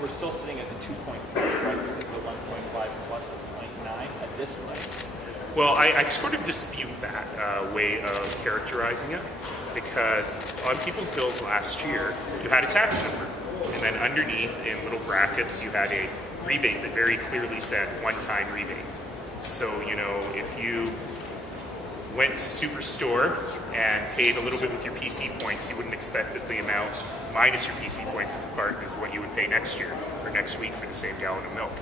we're still sitting at the 2.4, right? Because the 1.5 plus the 0.9 at this rate. Well, I sort of dispute that way of characterizing it, because on people's bills last year, you had a tax number, and then underneath in little brackets, you had a rebate that very clearly said one-time rebate. So, you know, if you went to Superstore and paid a little bit with your PC points, you wouldn't expect that the amount minus your PC points as a part is what you would pay next year or next week for the same gallon of milk.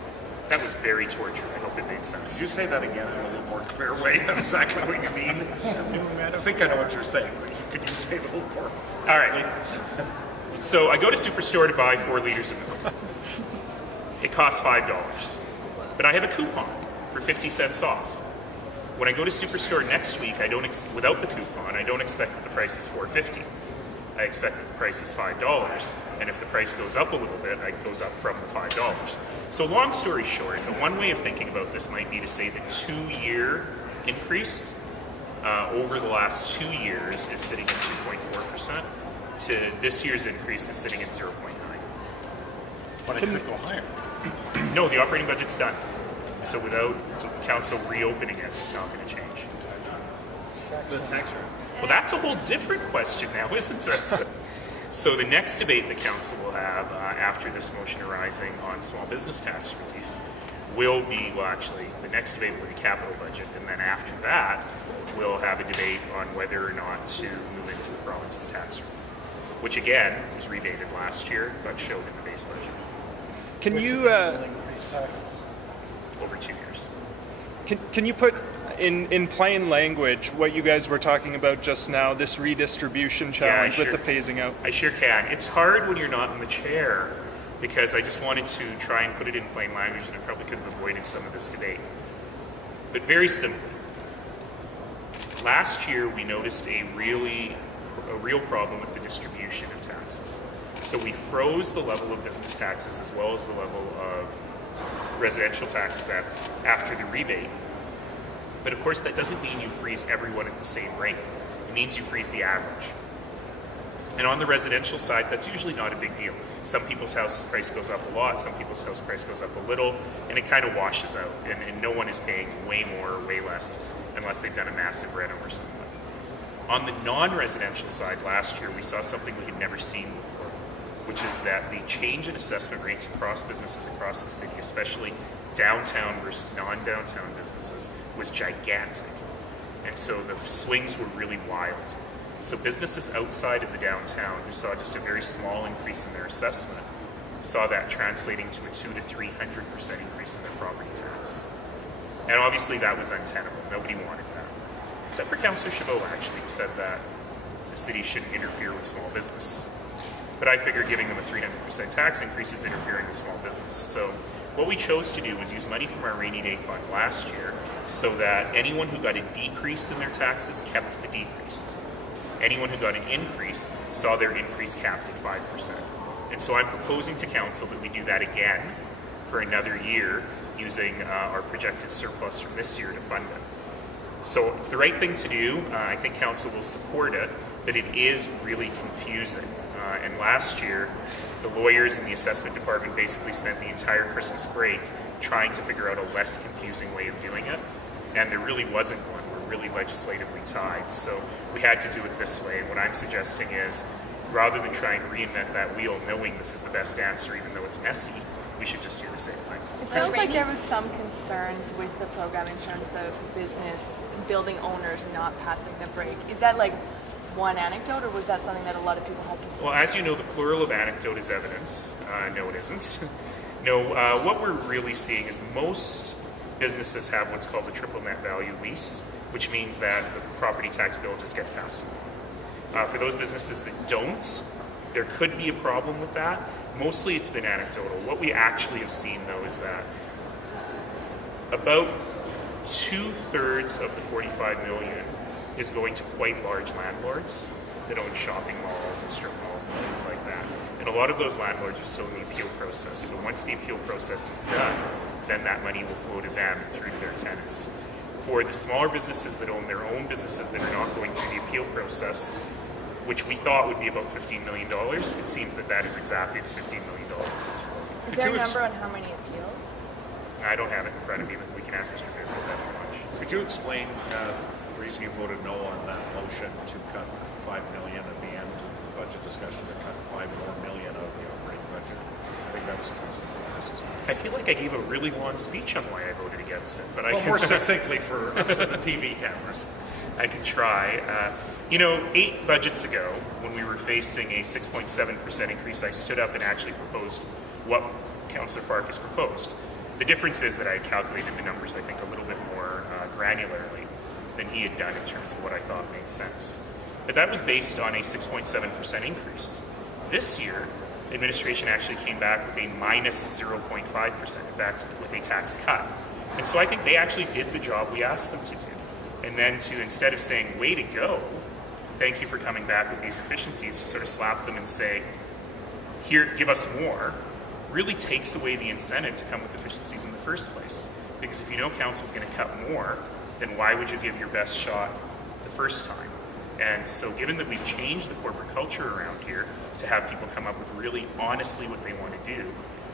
That was very tortured. I hope it made sense. Could you say that again in a little more clear way of exactly what you mean? I think I know what you're saying, but could you say it a little more? All right. So I go to Superstore to buy 4 liters of milk. It costs $5, but I have a coupon for 50 cents off. When I go to Superstore next week, without the coupon, I don't expect that the price is $4.50. I expect that the price is $5, and if the price goes up a little bit, it goes up from the $5. So long story short, the one way of thinking about this might be to say the 2-year increase over the last 2 years is sitting at 2.4%, to this year's increase is sitting at 0.9. But it could go higher. No, the operating budget's done. So without council reopening it, it's not going to change. The tax rate. Well, that's a whole different question now, isn't it? So the next debate the council will have after this motion arising on small business tax relief will be, well, actually, the next debate will be the capital budget, and then after that, we'll have a debate on whether or not to move into the province's tax rate, which again was rebated last year, but showed in the base budget. Can you over 2 years. can you put in plain language what you guys were talking about just now, this redistribution challenge with the phasing out? I sure can. It's hard when you're not in the chair, because I just wanted to try and put it in plain language, and I probably could have avoided some of this debate. But very simply, last year we noticed a real problem with the distribution of taxes. So we froze the level of business taxes as well as the level of residential taxes after the rebate. But of course, that doesn't mean you freeze everyone at the same rate. It means you freeze the average. And on the residential side, that's usually not a big deal. Some people's house's price goes up a lot, some people's house price goes up a little, and it kind of washes out. And no one is paying way more or way less unless they've done a massive reno or something. On the non-residential side, last year, we saw something we had never seen before, which is that the change in assessment rates across businesses across the city, especially downtown versus non-downtown businesses, was gigantic. And so the swings were really wild. So businesses outside of the downtown who saw just a very small increase in their assessment saw that translating to a 200 to 300% increase in their property tax. And obviously that was untenable. Nobody wanted that. Except for Councillor Chabot, actually, who said that the city shouldn't interfere with small business. But I figure giving them a 300% tax increase is interfering with small business. So what we chose to do was use money from our rainy day fund last year so that anyone who got a decrease in their taxes kept the decrease. Anyone who got an increase saw their increase capped at 5%. And so I'm proposing to council that we do that again for another year using our projected surplus from this year to fund it. So it's the right thing to do. I think council will support it, but it is really confusing. And last year, the lawyers in the assessment department basically spent the entire Christmas break trying to figure out a less confusing way of doing it. And there really wasn't one. We're really legislatively tied. So we had to do it this way. And what I'm suggesting is, rather than try and reinvent that wheel knowing this is the best answer, even though it's messy, we should just do the same thing. It sounds like there was some concerns with the program in terms of business building owners not passing the break. Is that like one anecdote, or was that something that a lot of people had considered? Well, as you know, the plural of anecdote is evidence. No, it isn't. No, what we're really seeing is most businesses have what's called the triple net value lease, which means that the property tax bill just gets passed along. For those businesses that don't, there could be a problem with that. Mostly it's been anecdotal. What we actually have seen, though, is that about 2/3 of the 45 million is going to quite large landlords that own shopping malls and strip malls and things like that. And a lot of those landlords are still in the appeal process. So once the appeal process is done, then that money will flow to them and through to their tenants. For the smaller businesses that own their own businesses that are not going through the appeal process, which we thought would be about $15 million, it seems that that is exactly the $15 million that is for. Is there a number on how many appeals? I don't have it in front of me, but we can ask Mr. Fairfield after lunch. Could you explain the reason you voted no on that motion to cut $5 million at the end of the budget discussion, to cut $5 more million out of the operating budget? I think that was constant focus as well. I feel like I gave a really long speech on why I voted against it, but I Well, can more succinctly for us and the TV cameras. I can try. 8 budgets ago, when we were facing a 6.7% increase, I stood up and actually proposed what Councillor Farkas proposed. The difference is that I had calculated the numbers, I think, a little bit more granularly than he had done in terms of what I thought made sense. But that was based on a 6.7% increase. This year, the administration actually came back with a minus 0.5%, in fact, with a tax cut. And so I think they actually did the job we asked them to do. And then to, instead of saying, way to go, thank you for coming back with these efficiencies, to sort of slap them and say, here, give us more, really takes away the incentive to come with efficiencies in the first place. Because if you know council's going to cut more, then why would you give your best shot the first time? And so given that we've changed the corporate culture around here to have people come up with really honestly what they want to do,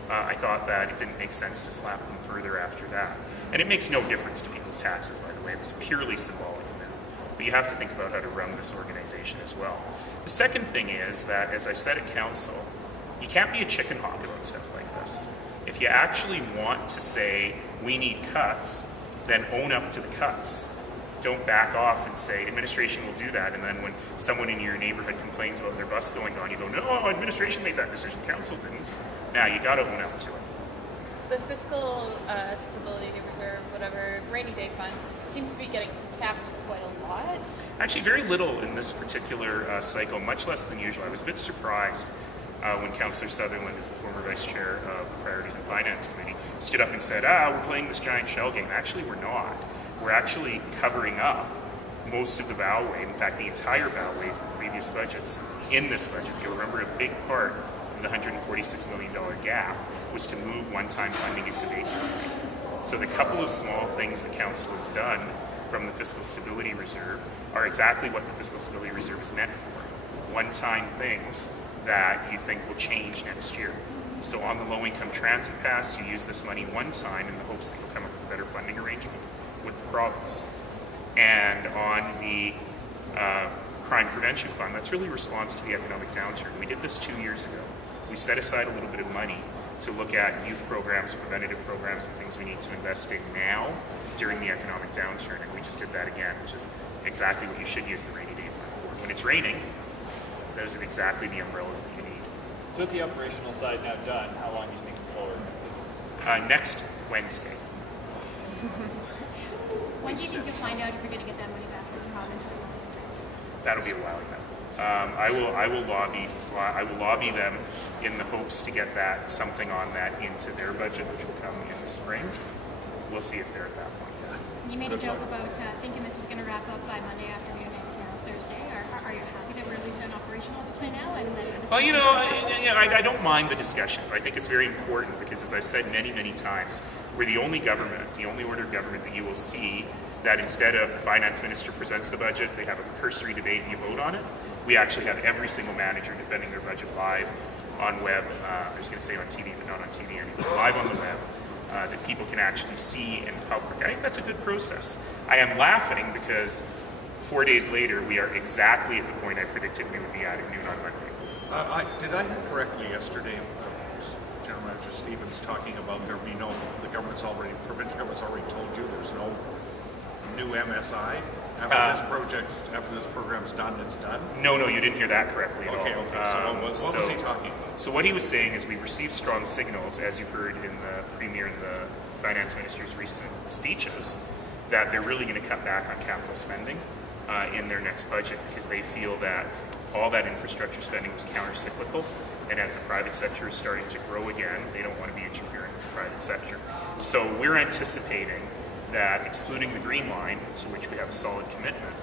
I thought that it didn't make sense to slap them further after that. And it makes no difference to people's taxes, by the way. It was purely symbolic move. But you have to think about how to run this organization as well. The second thing is that, as I said at council, you can't be a chicken hawk about stuff like this. If you actually want to say, we need cuts, then own up to the cuts. Don't back off and say, administration will do that, and then when someone in your neighborhood complains about their bus going on, you go, no, administration made that decision, council didn't. Now, you got to own up to it. The fiscal stability reserve, whatever, rainy day fund, seems to be getting tapped quite a lot. Actually, very little in this particular cycle, much less than usual. I was a bit surprised when Councillor Sutherland, as the former vice chair of the Priorities and Finance Committee, stood up and said, we're playing this giant shell game. Actually, we're not. We're actually covering up most of the bow wave, in fact, the entire bow wave from previous budgets in this budget. You'll remember a big part of the $146 million gap was to move one-time funding into base funding. So the couple of small things the council has done from the Fiscal Stability Reserve are exactly what the Fiscal Stability Reserve is meant for. One-time things that you think will change next year. So on the low-income transit pass, you use this money one time in the hopes that you'll come up with a better funding arrangement with the province. And on the crime prevention fund, that's really a response to the economic downturn. We did this 2 years ago. We set aside a little bit of money to look at youth programs, preventative programs, and things we need to invest in now during the economic downturn, and we just did that again, which is exactly what you should use the rainy day fund for. When it's raining, those are exactly the umbrellas that you need. So with the operational side now done, how long do you think it's forward? Next Wednesday. When do you think you'll find out if you're going to get that money back from the province for long-term transit? That'll be a while yet. I will lobby them in the hopes to get that something on that into their budget, which will come in the spring. We'll see if they're at that point yet. You made a joke about thinking this was going to wrap up by Monday afternoon. It's now Thursday. Are you happy that we're at least on operational plan now? And Well, I don't mind the discussions. I think it's very important because, as I've said many, many times, we're the only government, the only order of government that you will see that instead of the finance minister presents the budget, they have a cursory debate and you vote on it. We actually have every single manager defending their budget live on web. I was going to say on TV, but not on TV anymore. Live on the web that people can actually see in public. I think that's a good process. I am laughing because 4 days later, we are exactly at the point I predicted we would be at noon on Monday. Did I hear correctly yesterday, General Manager Stevens talking about there be no, the government's already, provincial government's already told you there's no new MSI after this program's done, it's done? No, you didn't hear that correctly at all. Okay. So what was he talking about? So what he was saying is we've received strong signals, as you've heard in the Premier and the Finance Minister's recent speeches, that they're really going to cut back on capital spending in their next budget because they feel that all that infrastructure spending was counter-cyclical, and as the private sector is starting to grow again, they don't want to be interfering with the private sector. So we're anticipating that, excluding the Green Line, to which we have a solid commitment,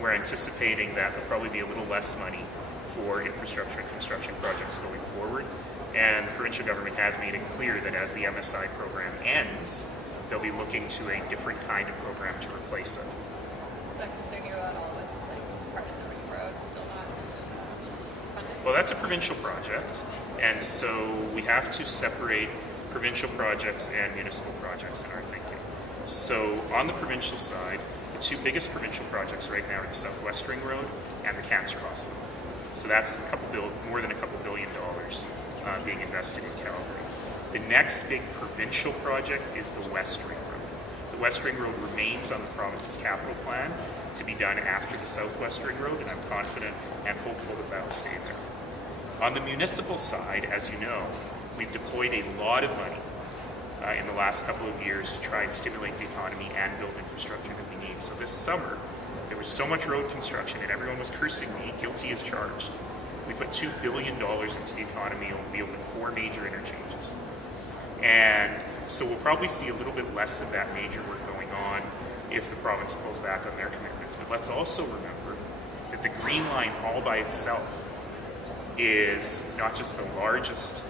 we're anticipating that there'll probably be a little less money for infrastructure and construction projects going forward. And the provincial government has made it clear that as the MSI program ends, they'll be looking to a different kind of program to replace it. Does that concern you at all with part of the ring road still not funded? Well, that's a provincial project, And so we have to separate provincial projects and municipal projects in our thinking. So on the provincial side, the two biggest provincial projects right now are the Southwest Ring Road and the Cancer Hospital. So that's more than a couple $2 billion being invested in Calgary. The next big provincial project is the West Ring Road. The West Ring Road remains on the province's capital plan to be done after the Southwest Ring Road, and I'm confident and hopeful that that will stay there. On the municipal side, as you know, we've deployed a lot of money in the last couple of years to try and stimulate the economy and build infrastructure that we need. So this summer, there was so much road construction and everyone was cursing me, guilty as charged. We put $2 billion into the economy and we opened 4 major interchanges. And so we'll probably see a little bit less of that major work going on if the province pulls back on their commitments. But let's also remember that the Green Line all by itself is not just the largest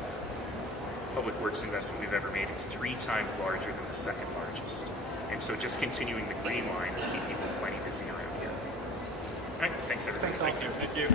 public works investment we've ever made, it's 3 times larger than the second largest. And so just continuing the Green Line will keep people plenty busy around here. All right, thanks everybody. Thank you.